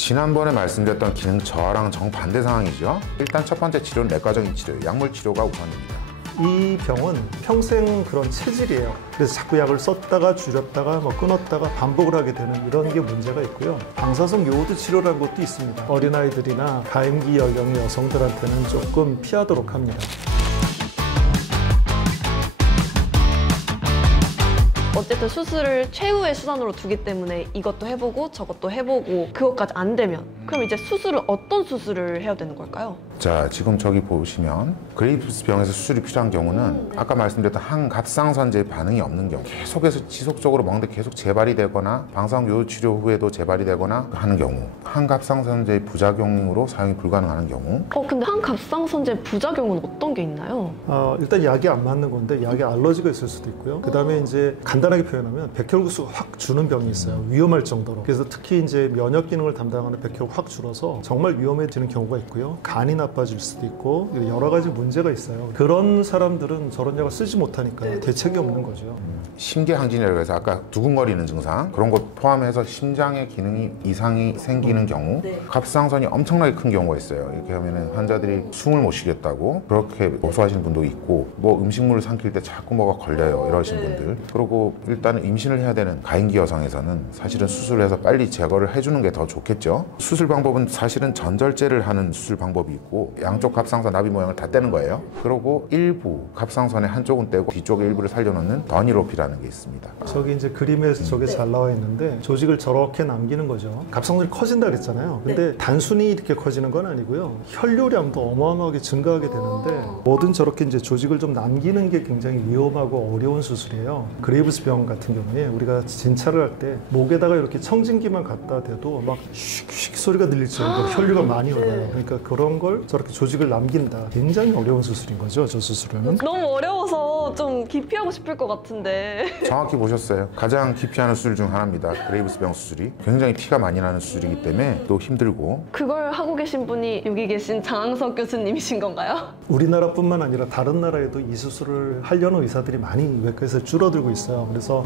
지난번에 말씀드렸던 기능 저하랑 정반대 상황이죠. 일단 첫 번째 치료는 내과적인 치료, 약물 치료가 우선입니다. 이 병은 평생 그런 체질이에요. 그래서 자꾸 약을 썼다가 줄였다가 끊었다가 반복을 하게 되는 이런 게 문제가 있고요. 방사성 요오드 치료라는 것도 있습니다. 어린아이들이나 가임기 연령의 여성들한테는 조금 피하도록 합니다. 어쨌든 수술을 최후의 수단으로 두기 때문에 이것도 해보고 저것도 해보고 그것까지 안 되면 그럼 이제 수술을 어떤 수술을 해야 되는 걸까요? 자, 지금 저기 보시면 그레이브스 병에서 수술이 필요한 경우는 아까 말씀드렸던 항갑상선제에 반응이 없는 경우, 계속해서 지속적으로 먹는데 계속 재발이 되거나 방사선 치료 후에도 재발이 되거나 하는 경우, 항갑상선제의 부작용으로 사용이 불가능한 경우. 근데 항갑상선제 부작용은 어떤 게 있나요? 일단 약이 안 맞는 건데 약에 알러지가 있을 수도 있고요. 그 다음에 이제 간단하게 표현하면 백혈구수가 확 주는 병이 있어요. 위험할 정도로. 그래서 특히 이제 면역 기능을 담당하는 백혈구가 확 줄어서 정말 위험해지는 경우가 있고요. 간이 나빠질 수도 있고 여러 가지 문제가 있어요. 그런 사람들은 저런 약을 쓰지 못하니까 대책이 없는 거죠. 심계항진이라고 해서 아까 두근거리는 증상, 그런 것 포함해서 심장의 기능이 이상이 생기는 경우, 갑상선이 엄청나게 큰 경우가 있어요. 이렇게 하면은 환자들이 숨을 못 쉬겠다고 그렇게 호소하시는 분도 있고, 뭐 음식물을 삼킬 때 자꾸 뭐가 걸려요 이러신 분들. 그리고 일단은 임신을 해야 되는 가임기 여성에서는 사실은 수술을 해서 빨리 제거를 해주는 게 더 좋겠죠. 수술 방법은 사실은 전절제를 하는 수술 방법이 있고, 양쪽 갑상선 나비 모양을 다 떼는 거예요. 그리고 일부 갑상선의 한쪽은 떼고 뒤쪽의 일부를 살려놓는 더니로피라는 게 있습니다. 저기 이제 그림에서 저게 잘 나와 있는데 조직을 저렇게 남기는 거죠. 갑상선이 커진다 그랬잖아요. 근데 단순히 이렇게 커지는 건 아니고요. 혈류량도 어마어마하게 증가하게 되는데 뭐든 저렇게 이제 조직을 좀 남기는 게 굉장히 위험하고 어려운 수술이에요. 그레이브스 병 같은 경우에 우리가 진찰을 할 때 목에다가 이렇게 청진기만 갖다 대도 막 슉슉 소리가 들릴 정도로 혈류가 많이 흘러요. 그러니까 그런 걸 저렇게 조직을 남긴다. 굉장히 어려운 수술인 거죠, 저 수술은. 너무 어려워서 좀 기피하고 싶을 것 같은데. 정확히 보셨어요. 가장 기피하는 수술 중 하나입니다. 그레이브스 병 수술이 굉장히 피가 많이 나는 수술이기 때문에 또 힘들고. 그걸 하고 계신 분이 여기 계신 장항석 교수님이신 건가요? 우리나라뿐만 아니라 다른 나라에도 이 수술을 하려는 의사들이 많이 외과에서 줄어들고 있어요. 그래서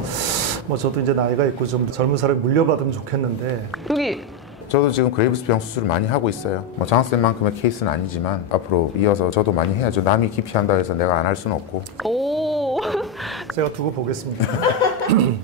뭐 저도 이제 나이가 있고 좀 젊은 사람이 물려받으면 좋겠는데. 여기 저도 지금 그레이브스 병 수술을 많이 하고 있어요. 뭐 장학생만큼의 케이스는 아니지만 앞으로 이어서 저도 많이 해야죠. 남이 기피한다 해서 내가 안 할 수는 없고. 오. 제가 두고 보겠습니다.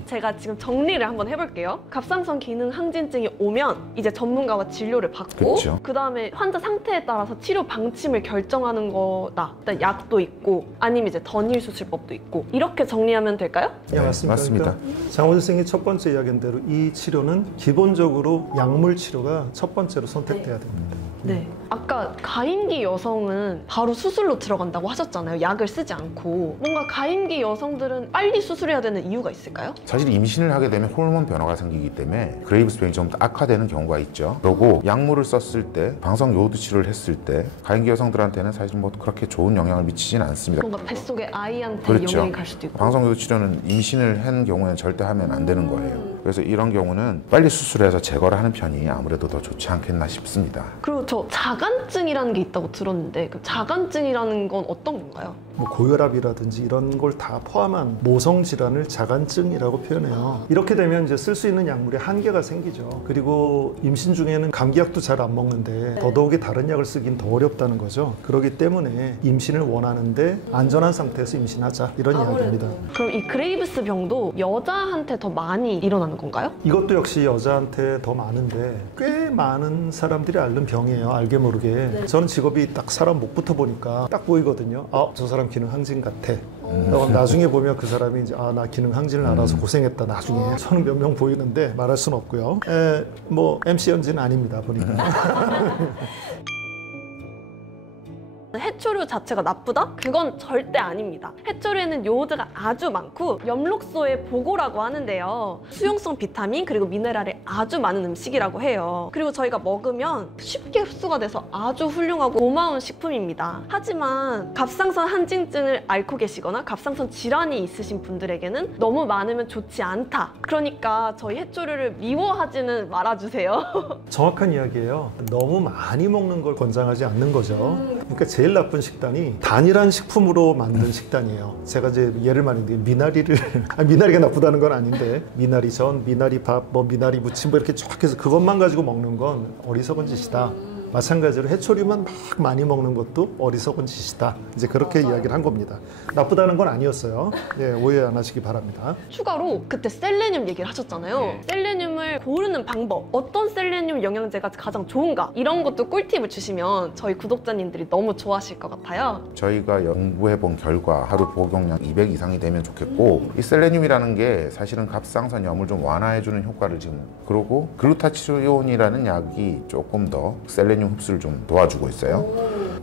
제가 지금 정리를 한번 해볼게요. 갑상선 기능 항진증이 오면 이제 전문가와 진료를 받고 그렇죠. 그 다음에 환자 상태에 따라서 치료 방침을 결정하는 거다. 일단 약도 있고 아니면 이제 전일 수술법도 있고 이렇게 정리하면 될까요? 네, 맞습니다. 맞습니다. 그러니까 장원 선생이 첫 번째 이야기한 대로 이 치료는 기본적으로 약물 치료가 첫 번째로 선택돼야 됩니다. 네. 아까 가임기 여성은 바로 수술로 들어간다고 하셨잖아요. 약을 쓰지 않고. 뭔가 가임기 여성들은 빨리 수술해야 되는 이유가 있을까요? 사실 임신을 하게 되면 호르몬 변화가 생기기 때문에 그레이브스 병이 좀 더 악화되는 경우가 있죠. 그리고 약물을 썼을 때, 방사선 요오드 치료를 했을 때 가임기 여성들한테는 사실 뭐 그렇게 좋은 영향을 미치지는 않습니다. 뭔가 뱃속의 아이한테 그렇죠. 영향이 갈 수도 있고. 방사선 요오드 치료는 임신을 한 경우에는 절대 하면 안 되는 거예요. 그래서 이런 경우는 빨리 수술해서 제거를 하는 편이 아무래도 더 좋지 않겠나 싶습니다. 그리고 저 자간증이라는 게 있다고 들었는데 그 자간증이라는 건 어떤 건가요? 뭐 고혈압이라든지 이런 걸 다 포함한 모성 질환을 자간증이라고 표현해요. 이렇게 되면 이제 쓸 수 있는 약물에 한계가 생기죠. 그리고 임신 중에는 감기약도 잘 안 먹는데 더더욱이 다른 약을 쓰긴 더 어렵다는 거죠. 그렇기 때문에 임신을 원하는데 안전한 상태에서 임신하자 이런 이야기입니다. 그럼 이 그레이브스 병도 여자한테 더 많이 일어나는 건가요? 이것도 역시 여자한테 더 많은데 꽤 많은 사람들이 앓는 병이에요. 알게 모르게. 저는 직업이 딱 사람 목부터 보니까 딱 보이거든요. 저 사람 기능 항진 같아. 나중에 보면 그 사람이 이제 나 기능 항진을 알아서 고생했다. 나중에 저는 몇 명 보이는데 말할 수는 없고요. 뭐 MC 연지는 아닙니다. 보니까. 해초류 자체가 나쁘다? 그건 절대 아닙니다. 해초류에는 요오드가 아주 많고 엽록소의 보고라고 하는데요. 수용성 비타민 그리고 미네랄이 아주 많은 음식이라고 해요. 그리고 저희가 먹으면 쉽게 흡수가 돼서 아주 훌륭하고 고마운 식품입니다. 하지만 갑상선 항진증을 앓고 계시거나 갑상선 질환이 있으신 분들에게는 너무 많으면 좋지 않다. 그러니까 저희 해초류를 미워하지는 말아주세요. 정확한 이야기예요. 너무 많이 먹는 걸 권장하지 않는 거죠. 그러니까 제일 나쁜 식단이 단일한 식품으로 만든 식단이에요. 제가 이제 예를 말인데 미나리를 미나리가 나쁘다는 건 아닌데 미나리 전, 미나리 밥, 뭐 미나리 무침 뭐 이렇게 쫙 해서 그것만 가지고 먹는 건 어리석은 짓이다. 마찬가지로 해초류만 막 많이 먹는 것도 어리석은 짓이다. 이제 그렇게 이야기를 한 겁니다. 나쁘다는 건 아니었어요. 예, 오해 안 하시기 바랍니다. 추가로 그때 셀레늄 얘기를 하셨잖아요. 셀레늄을 고르는 방법, 어떤 셀레늄 영양제가 가장 좋은가 이런 것도 꿀팁을 주시면 저희 구독자님들이 너무 좋아하실 것 같아요. 저희가 연구해본 결과 하루 복용량 200 이상이 되면 좋겠고 이 셀레늄이라는 게 사실은 갑상선염을 좀 완화해주는 효과를 지금 그러고 글루타치온이라는 약이 조금 더 셀레늄 흡수를 좀 도와주고 있어요.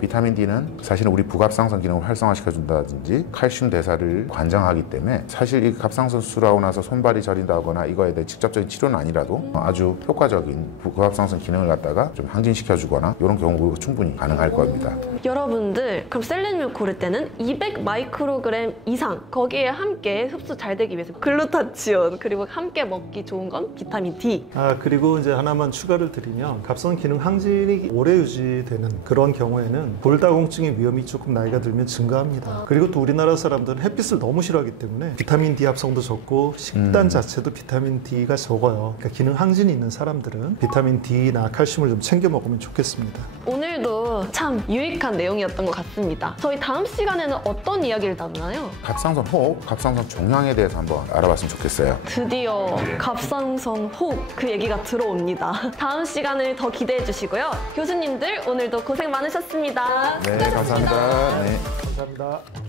비타민 D는 사실은 우리 부갑상선 기능을 활성화시켜준다든지 칼슘 대사를 관장하기 때문에 사실 이 갑상선 수술하고 나서 손발이 저린다거나 이거에 대해 직접적인 치료는 아니라도 아주 효과적인 부갑상선 기능을 갖다가 좀 항진시켜주거나 이런 경우가 충분히 가능할 겁니다. 여러분들 그럼 셀레늄을 고를 때는 200 마이크로그램 이상 거기에 함께 흡수 잘 되기 위해서 글루타치온 그리고 함께 먹기 좋은 건 비타민 D. 그리고 이제 하나만 추가를 드리면 갑상 기능 항진이 오래 유지되는 그런 경우에는 골다공증의 위험이 조금 나이가 들면 증가합니다. 그리고 또 우리나라 사람들은 햇빛을 너무 싫어하기 때문에 비타민 D 합성도 적고 식단 자체도 비타민 D가 적어요. 그러니까 기능 항진이 있는 사람들은 비타민 D나 칼슘을 좀 챙겨 먹으면 좋겠습니다. 오늘도 참 유익한 내용이었던 것 같습니다. 저희 다음 시간에는 어떤 이야기를 나누나요? 갑상선 호흡, 갑상선 종양에 대해서 한번 알아봤으면 좋겠어요. 드디어 갑상선 호흡 그 얘기가 들어옵니다. 다음 시간을 더 기대해 주시고요. 교수님들 오늘도 고생 많으셨습니다. 네, 감사합니다. 네. 감사합니다.